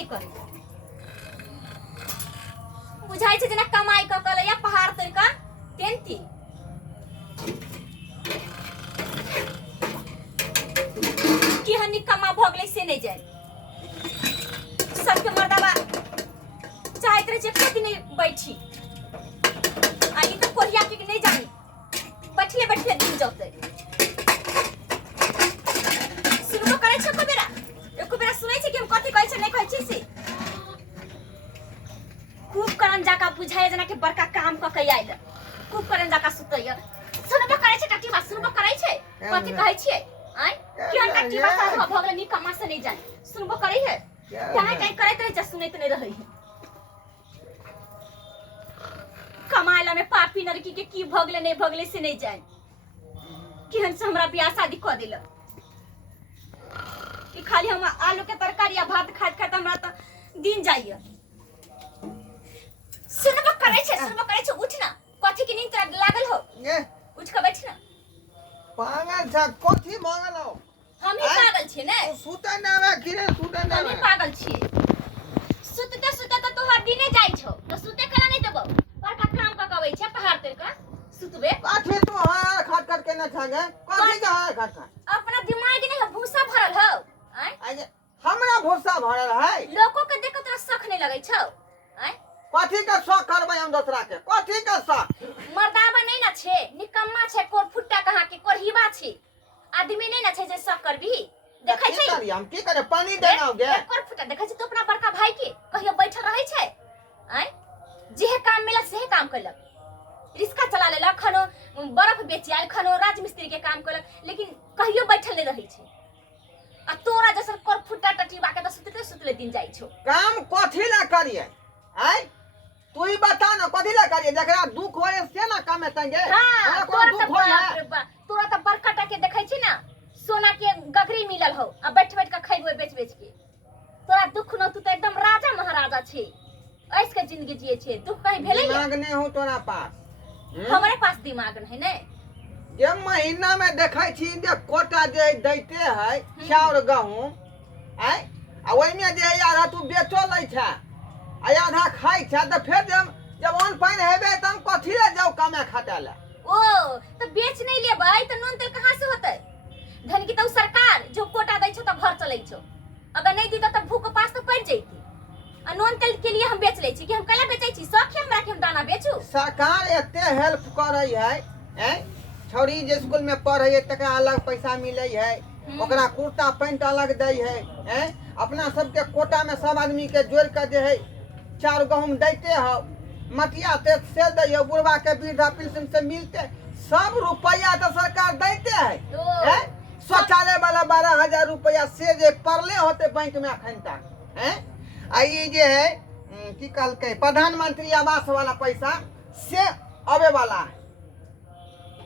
नहीं करे बुझाई छे जना कमाई क कले या पहाड़ तर का टेंती की हनी कमा भगले से नहीं जाए सबके मर्दाबा चाहे तेरे जे पति नहीं बैठी आई तो कोरिया के नहीं जानी बैठले बैठले दिन जाते सुनबो करे छ को बेरा सुनै छै कि हम कथि कहै छै नहीं कहै छी से खूब करन जाका बुझाय जना के बड़का काम क के आइल खूब करन जाका सुतैय सुनबो करे छै टटी बात सुनबो करे छै कथि कहै छियै आय केहन टटी बात हो भगले नी कमा से नहीं जाने सुनबो करे है काहे काहे करैत रहे छ सुनैत नहीं रहै है कमाइला में पापी नरकी के की भगले नहीं भगले से नहीं जाए केहन से हमरा बियाह शादी क दिल कि खाली हम आलू के तरकारी या भात खात खात हमरा त दिन जाइए सुनबो करे छै उठ ना कथि के नींद तोरा लागल हो उठ के बैठ ना पागल छ कथि मांगल हो हम ही पागल छी ने सुते ना रे किरे सुते ना हम ही पागल छी सुतते त तोहर दिने जाई छौ तो सुते कला नहीं देबो बड़का काम क कबै छै पहाड़ तर का सुतबे काठे तो हार खाट खाट के ना छागे कथि के हार खाट खाट अपना दिमाग नहीं भूसा भरल हो आय हमरा भूसा भरल है लोगों के देख तोरा शक नहीं लगै छौ आय कथि के शौक करबै हम दूसरा के कथि के शौक मर्दाबा नहीं ना छे निकम्मा छे कोर फुट्टा कहा के कोरहीबा छे आदमी नहीं ना छे जे शक करबी देखै छै हम की करे पानी देना गे कोर फुट्टा देखै छै तो अपना बड़का भाई के कहियो बैठल रहै छै आय जे काम मिला से काम करलक रिक्शा चला लेलक खनो बर्फ बेच आयल खनो राजमिस्त्री के काम करलक लेकिन कहियो बैठल नहीं रहै छै आ तोरा जैसन कोर फुट्टा टटीबा के तो सुतले दिन जाई छौ काम कथि ला करिए आय तू ही बता ना कथि ला करिए जकरा दुख होए से ना काम एतंगे हां तोरा त बरकटा के देखै छी ना सोना के गगरी मिलल हो आ बैठ बैठ के खैबो बेच बेच के तोरा दुख न तू त एकदम राजा महाराजा छे ऐस के जिंदगी जिए छे दुख कहीं भेलै दिमाग नहीं हो तोरा पास हमारे पास दिमाग नहीं ने जे महीना में देखै छी जे कोटा जे दैते है चाउर गहूम आय आ ओइ में जे आधा तू बेचो लै छ आ आधा खाइ छ त फिर जब ऑन पाइन हेबे त हम कथि ले जाऊ कमे खटाले ओ तो बेच नहीं लेबै त नून तेल कहां से होतै धन की तो सरकार जो कोटा दै छ त घर चलै छ अगर नहीं दी त भूख पास तो पड़ जैती आ नून तेल के लिए हम बेच ले छी कि हम कला बेचै छी सब हमरा के हम दाना बेचू सरकार एते हेल्प करै है हैं छौरी जे स्कूल में पढ़ै है तकरा अलग पैसा मिलै है ओकरा कुर्ता पैंट अलग दै है हैं अपना सबके कोटा में सब आदमी के जोड़ के जे है चार गहूम दैते हो मटिया से दै है बुढ़वा के वृद्धा पेंशन से मिलते सब रुपया तो सरकार दैते है हैं शौचालय वाला 12,000 रुपया से जे पड़ले होते बैंक में अखन तक हैं आ ये जे है की कहलकै प्रधानमंत्री आवास वाला पैसा से अबे वाला है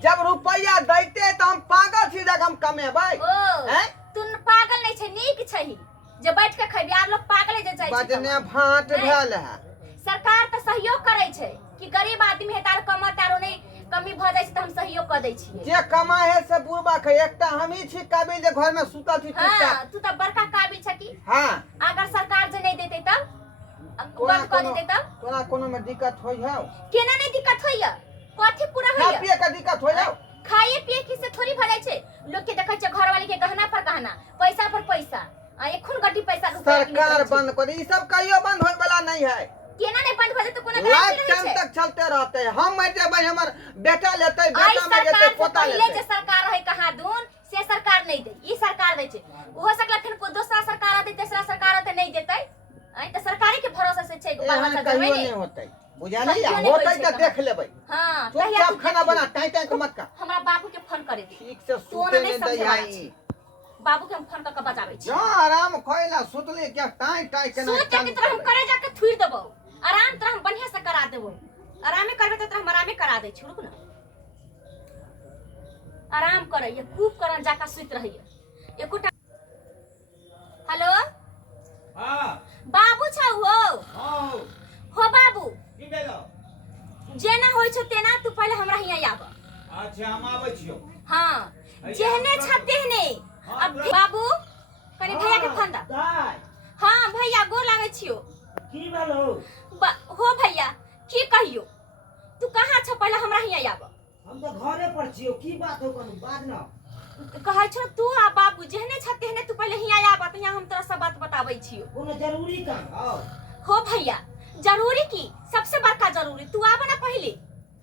जब रुपया दैते तो हम पागल छी जब हम कमेबै हैं तू पागल नहीं छे नीक छही जे बैठ के खैबी आर लोग पागल जे जाय छै बजने भाट भेल है सरकार त सहयोग करै छै कि गरीब आदमी है तार कमा तारो नहीं कमी भ जाय छै त हम सहयोग क दै छी जे कमाय है से बुढ़बा के एकटा हमी छी काबिल जे घर में सुतल छी हां तू त बड़का काबिल छ की हां अगर सरकार जे नहीं देते तब बंद कर देते तब तोरा कोनो में दिक्कत होय है केना नहीं दिक्कत होय कथि पूरा होय खाए का दिक्कत होय है खाए पिए की से थोड़ी भ जाय छै लोग के देखै छै घर वाली के गहना पर गहना पैसा पर पैसा आ एखन गड्डी पैसा सरकार बंद कर ई सब कहियो बंद होय वाला नहीं है केना नहीं बंद भ जेते कोनो लाइफ टाइम तक चलते रहते हैं हम मर जेबै हमर बेटा लेतै बेटा मर जेतै पोता लेतै जे सरकार है कहां दून से सरकार नहीं दे ई सरकार दै छै हो सकला फिर कोई दूसरा सरकार आते तेसरा सरकार आते नहीं देतै आई त सरकारी के भरोसा से छै बाल बच्चा जबै नहीं होतै बुझा नहीं होतै त देख लेबै हां चुपचाप खाना बना टाइ टाइ के मत का हमरा बाबू के फोन करे दे ठीक से सुते नहीं दै आई बाबू के हम फोन क बजाबै छी जो आराम खोइला सुतले क्या टाइ टाइ के ना सोच के तरह हम करे जाके थुर देबो आराम तरह हम बढ़िया से करा देबो आरामे करबे त हम आरामे करा दे छी रुक ना आराम करैया खूब करन जाका सुत रहिए एकोटा हेलो हां बाबू छ हो हां हो बाबू की भेलो जेना होय छ तेना तू पहले हमरा हिया आब अच्छा हम आबै छियो हां जेहने छ तेहने अब बाबू कनी भैया के फोन दा हां भैया गोर लागै घरे पर छियो की बात हो कनु बात ना कहै छौ तू आ बाबू जेहने छ तेहने तू पहले हिया आब त यहाँ हम तोरा सब बात बताबै छियो। कोनो जरूरी काम हो हो भैया जरूरी की सबसे बड़का जरूरी तू आब ना पहले।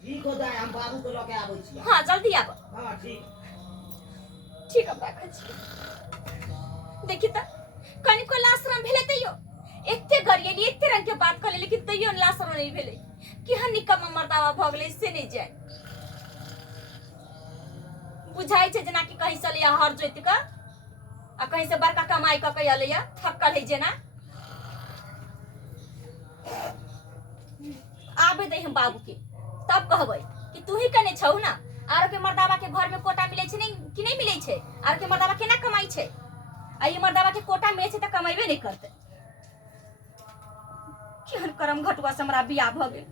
ठीक हो जाए हम बाबू के लके आबै छी। हां जल्दी आब। हां ठीक ठीक अब राखै छी। देखि त कनिको लाशरम भेले तैयो एते गरियली एते रंग के बात करे लेकिन तैयो लाशरम नहीं भेले कि हन निकम्मा मर्दावा भ गेलै से नहीं जाय बुझाई छै जना कि कहीं से लिया हर जोइत का आ कहीं से बड़का कमाई क के अलिया थकल है जना आबे दे हम बाबू के तब कहबै कि तू ही कने छौ ना आरो के मर्दावा के घर में कोटा मिले छै नहीं कि नहीं मिले छै आरो के मर्दावा केना कमाई छै आ ये मर्दावा के कोटा मिले छै त कमाइबे नहीं करते केहन करम घटुआ से हमरा बियाह भ गेल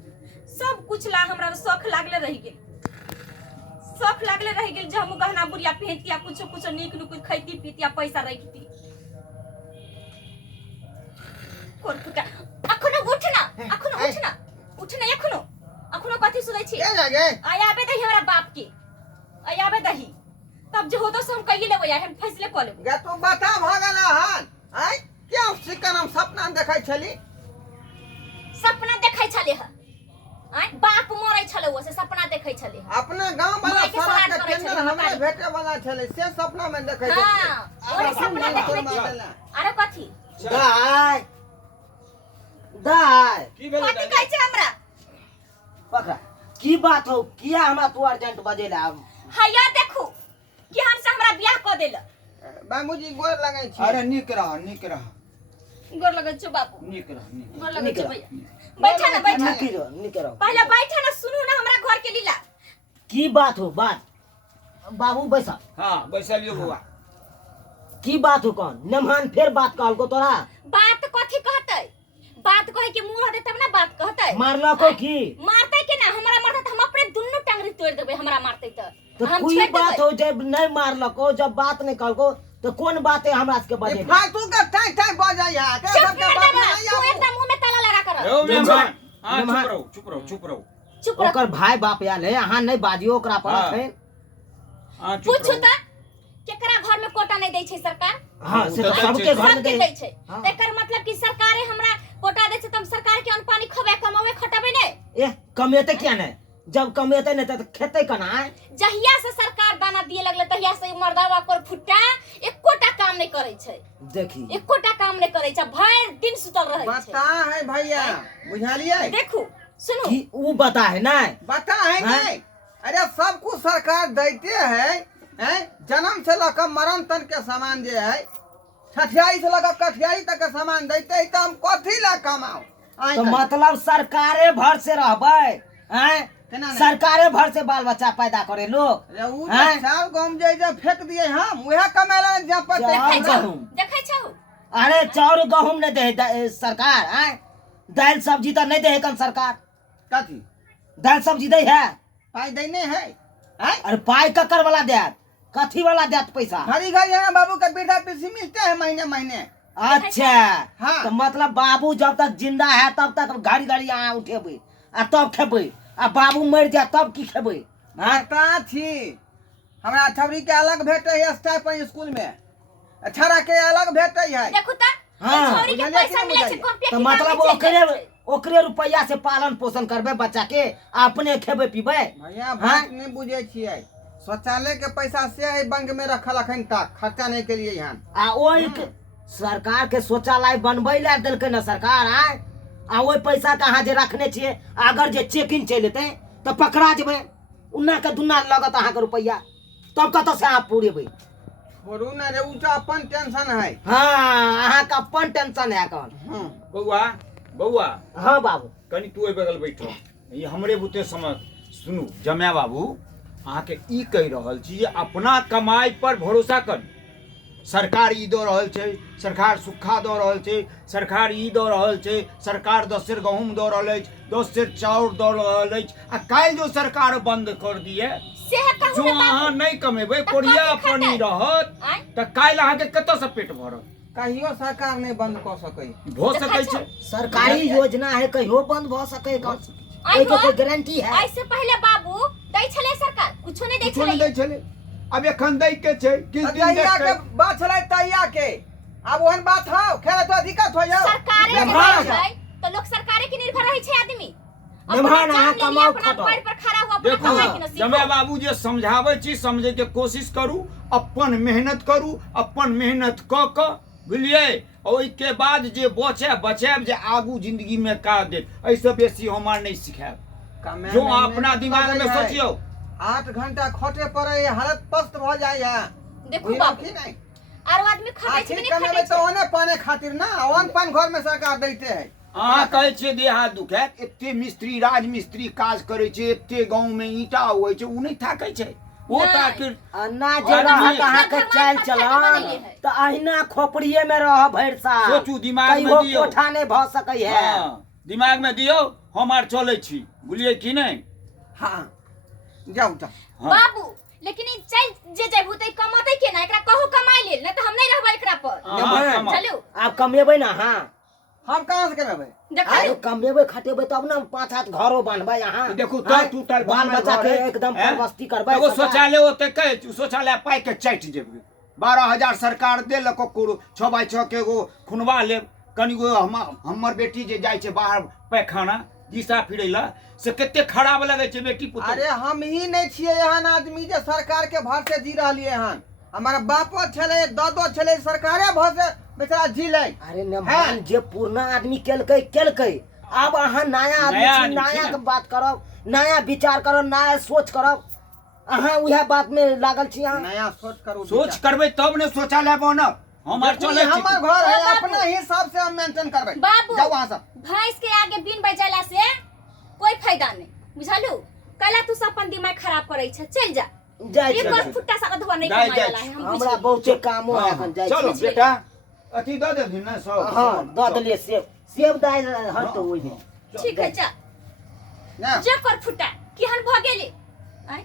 सब कुछ ला हमरा शौक लागले रह गेल शौक लागले रह गेल जे हम गहना बुढ़िया पहनती कुछ कुछ नीक नुक खैती पीती पैसा रखती कोरफुटा अखनो उठना अखनो कथि सुनै छी के जागे आया बे दही हमरा बाप के आया बे दही तब जे होतो से हम कहिए लेबै हम फैसले क लेबै गे तू बता भगला हन आय क्या सिकन हम सपना देखै छली सपना देखै छले ह आय बाप मरै छले ओ से सपना देखै छले ह अपने गांव वाला माय के सड़क सलाद के करै टेंडर छली, हमरे बताई। भेटे वाला छले से सपना में देखै छली हां ओरे सपना देखै छी अरे कथि दाय दाय की भेलै कथि कहै छै हमरा पकड़ा की बात हो किया हमरा तू अर्जेंट बजेला हैया देखू कि हम से हमरा बियाह क देल बाबूजी गोर लगै छी अरे निक रह गोर लगै छ बाबू निक रह गोर लगै छ निक भैया बैठा ना बैठा निकरो पहले बैठा ना सुनू ना हमरा घर के लीला की बात हो बात बाबू बैसा हां बैसलियो बुआ की बात हो कौन नमहान फिर बात कहल को तोरा बात कथि कहतै बात कहे के मुंह हटे तब ना बात कहतै मारला को की मारतै के ना हमरा मारतै त हम अपने दुन्नु टांगरी तोड़ देबै हमरा मारतै त तो हम कोई छेड़ बात देबै हो जब नहीं मारलको जब बात नहीं कहलको तो कौन बात है हमरा के बजे फालतू के टाइ टाइ बजाई है के चुप सबके कर बात देबा नहीं तू आबू एकदम मुंह में ताला लगा कर ओ मेहमान हां मेहमान। चुप रहो चुप रह ओकर भाई बाप आयल है अहाँ नहीं बाजियो ओकरा पर हाँ। है हां चुप पूछू रहो त केकरा घर में कोटा नहीं दै छै सरकार हां उ से तो तो सबके घर में सबके दे दै छै हाँ। एकर मतलब कि सरकारे हमरा कोटा दै छै त हम सरकार के अन्न पानी खबे कमावे खटबे नै ए कमेते क्या नहीं जब कमेते नहीं तो खेते कना है जहिया से सरकार दाना दिए लगले तहिया से मर्दावा पर फुट्टा एकोटा काम नहीं करे छै देखी एकोटा काम नहीं करे छै भर दिन सुतल रहे छै बता है भैया बुझालिए देखू सुनो की ऊ बता है ना बता है हाँ? नहीं अरे सब कुछ सरकार देते हैं जन्म से लेकर मरण तक के सामान जे है छठियाई से लेकर कठियाई तक के सामान देते है तो हम कथी ला कमाओ आय तो कही। मतलब सरकारे भर से रहबै हैं केना नहीं? सरकारे भर से बाल बच्चा पैदा करे लोग अरे उ हैं? तो साल गम जे फेंक दिए हम उहे कमेला जब पर जा- देखै छौ गहूम। देखै छौ अरे चाउर गहूम नहीं दे सरकार हैं दाल सब्जी तो नहीं दे कन सरकार कथी दाल सब्जी दे है पाई देने है हैं? अरे पाई ककर वाला देत कथी वाला देत पैसा घड़ी घड़ी है ना बाबू का बेटा पीसी मिलते हैं महीने महीने अच्छा हाँ। तो मतलब बाबू जब तक जिंदा है तब तक घड़ी घड़ी यहाँ उठेबै आ तब खेबै आ बाबू मर जाए तब की खेबै हाँ बता थी हमरा छबरी के अलग भेटे है स्टाफ पर स्कूल में छड़ा के अलग भेटे है देखू त हाँ, छोरी के बुझलियै पैसा कि मिले नहि छै बुझलियै? कॉपी तो मतलब ओकरे रुपया से पालन पोषण करबै बच्चा के अपने खेबै पीबै भैया हाँ? बात नहीं बुझे छियै शौचालय के पैसा से है बैंक में रखल अखन तक खर्चा नहीं के लिए यहाँ आ ओइ सरकार के शौचालय बनबै ला देलकै न सरकार आ ओइ पैसा के अहाँ जे रखने छियै अगर जे चेकिंग चलि एतै तो पकड़ा जेबै उन्ना के दुन्ना लगत अहाँ के रुपया तब कतऽ से अहाँ पूरेबै छोड़ू ना रे उ तो अपन टेंशन है हाँ अहाँ के अपन टेंशन है कौन बउआ हाँ बाबू कनी तू ए बगल बैठो ये हमरे बुते समझ सुनू जमाया बाबू अहाँ के ई कहि रहल छी जे अपना कमाई पर भरोसा कर सरकार ई दऽ रहल छै सरकार सुखा दऽ रहल छै सरकार ई दऽ रहल छै सरकार 10 सेर गहूम दऽ रहल अछि 10 सेर चाउर दऽ रहल अछि आ काल्हि जो सरकार बंद कर दिए से कहू जो ने अहाँ बाबू नहीं कमेबै तऽ कोरिया कथी पानी खेतै? रहत आँय? तऽ काल्हि अहाँके कतऽ से पेट भरत कहियो सरकार नहीं बंद कर सकै भऽ सकै छै सरकारी योजना है कहियो बंद भ सकै कौन आइ एकर कोई हो, गारंटी है ऐसे पहले बाबू दै छले सरकार कुछो नहीं दै कुछो नहीं छले दै छले अब एखन दै के छै किस दिन तहिया देख के बात छलै तहिया के अब ओहन बात हो खेले तो दिक्कत हो जाओ सरकारे के मेहमान दै छै तो लोग सरकारे के निर्भर रहै छै आदमी मेहमान अहाँ कमाओ अपना खटो। पैर पर खड़ा हो अपना देखो कमाई के नसीब जमे बाबू जे समझाबै छी समझे के कोशिश करू अपन मेहनत करू अपन मेहनत क क बुझलिए ओइ के बाद जे बचाब जे आगू जिंदगी में का दे ऐसे बेसी हमार नहीं सिखाएब जो अपना दिमाग में सोचियो 8 घंटा खोटे पड़े हालत पस्त भ जाय है देखू बाबू की नहीं आरो आदमी खटै छै कि आखिर नहीं कमेबै खटै तो छै ओने पाने खातिर ना ओन पान घर में सरकार दैते है अहाँ कहै छियै देह हाथ दुखायत एते मिस्त्री राजमिस्त्री काज करै छै एते गांव में ईंटा होइ छै उ नहीं थाकै छै वो नहीं। ताकि अन्ना जे रहत अहाँके चाल चलन तऽ अहिना खोपड़िए में रह भरि साल सोचू दिमाग में कहियो दियौ कोठा नहीं भ सकै है हाँ, दिमाग में दियौ हम आर चलै छी बुझलिए कि नहीं हां जाऊ जाऊ हाँ। बाबू लेकिन ई चल जे जेबू त कमतै के ना एकरा कहू कमाई लेल नहीं तो हम नहीं रहबै एकरा पर हाँ, कमा। चलू आब कमेबै ना हाँ हम कहां से कमेबै देखा अरे कमेबै खटेबै तब ना 5 हाथ घरो बांधबै यहाँ तो देखू तो टूटल बाल बच्चा के एकदम परवस्ती करबै एगो सरकार। शौचालय ओते कहै शौचालय पाइ के चाटि जेबै 12,000 सरकार देलक ओकरो 6x6 के एगो खुनवा लेब कनिगो हमर बेटी जे जाइ छै बाहर पैखाना दिशा फिरै ला से कते खराब लगै छै बेटी पुतौ अरे हम ही नहीं छिए एहन आदमी जे सरकार के भर से जी रहलिए हन हमारा बापो छले दादो छले सरकारे भर से बेचारा जी ले अरे नमान जे पुरना आदमी केलकै अब अहाँ नया आदमी नया छी आदमी छी नया ने। के बात करब नया विचार करब नया सोच करब अहाँ उहे बात में लागल छी अहाँ नया सोच करू सोच करबै तब ने शौचालय बनत हम आर चलै छी हमर घर है बाबू। अपना हिसाब से हम मेंटेन करबै बाबू जाऊ वहां से भैंस के आगे बीन बजाला से कोई फायदा नहीं बुझलू कला तू सब अपन दिमाग खराब करै छै चल जा जाय एक छी बार फुट्टा सा अधवा नहीं जाय, कमाई जाय। वाला है हम हमरा बुझ बहुते कामो है हाँ, अपन जाय चलो छी बेटा अथी दऽ देथिन ने सब हाँ दऽ देलिए सेब दाय हट तो ओहि ठीक है जा ना जे कर फुट्टा केहन भ गेली आय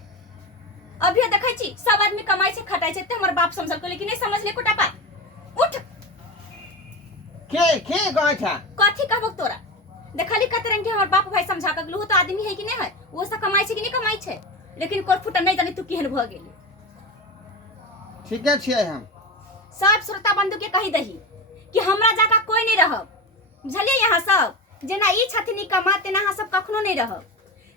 अभी देखै छी सब आदमी कमाई छै खटाई छै ते हमर बाप समझल को लेकिन नहीं समझ ले कोटापा उठ के कहै छै कथी कहबक तोरा देखली कतरन के हमर बाप भाई समझा के लहु तो आदमी है कि नहीं है वो सब कमाई छै कि नहीं कमाई छै लेकिन कोर फुट्टा नहीं जाने तू केहन भ गेली ठीके छियै हम सब श्रोता बंधु के कही दही कि हमरा जगह कोई नहीं रहब बुझलिए यहाँ सब जेना ई छथिन ई कमा तेना अहाँ सब कखनो नहीं रहब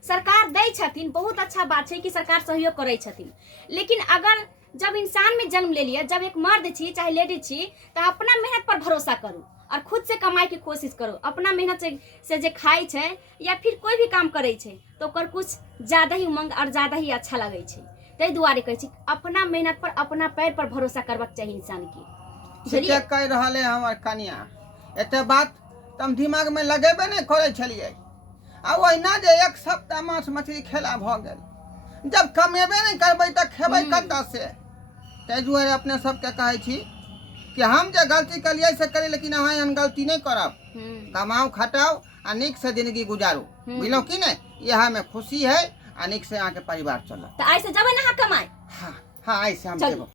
सरकार दै छथिन बहुत अच्छा बात छै कि सरकार सहयोग करै छथिन लेकिन अगर जब इंसान में जन्म ले लिया जब एक मर्द छी चाहे लेडीज छी तो अपना मेहनत पर भरोसा करू और खुद से कमाई के कोशिश करो अपना मेहनत से जे खाई छै या फिर कोई भी काम करे छै तो ओकर कुछ ज्यादा ही उमंग और ज्यादा ही अच्छा लगे छै ताहि दुआरे कहै छी अपना मेहनत पर अपना पैर पर भरोसा करबाक चाहिए इंसान के ठीके बुझलिए कह रहले हमर कनिया एते बात तुम दिमाग में लगेबे नहीं करे छलिए आ ओहिना जे एक सप्ताह मांस मछली खेला भ गेल जब कमेबे नहीं करबै त खेबै कतऽ से ताहि दुआरे अपने सबके कहै छी कि हम जे गलती कलिए से करी लेकिन अहाँ एहन गलती नहीं करब कमाओ खटाओ आ नीक से जिंदगी गुजारू बुझलौ कि नहीं यह में खुशी है आ नीक से अहाँ के परिवार चलत तो ऐसे जब ना कमाए हाँ हाँ ऐसे हम चल। देबो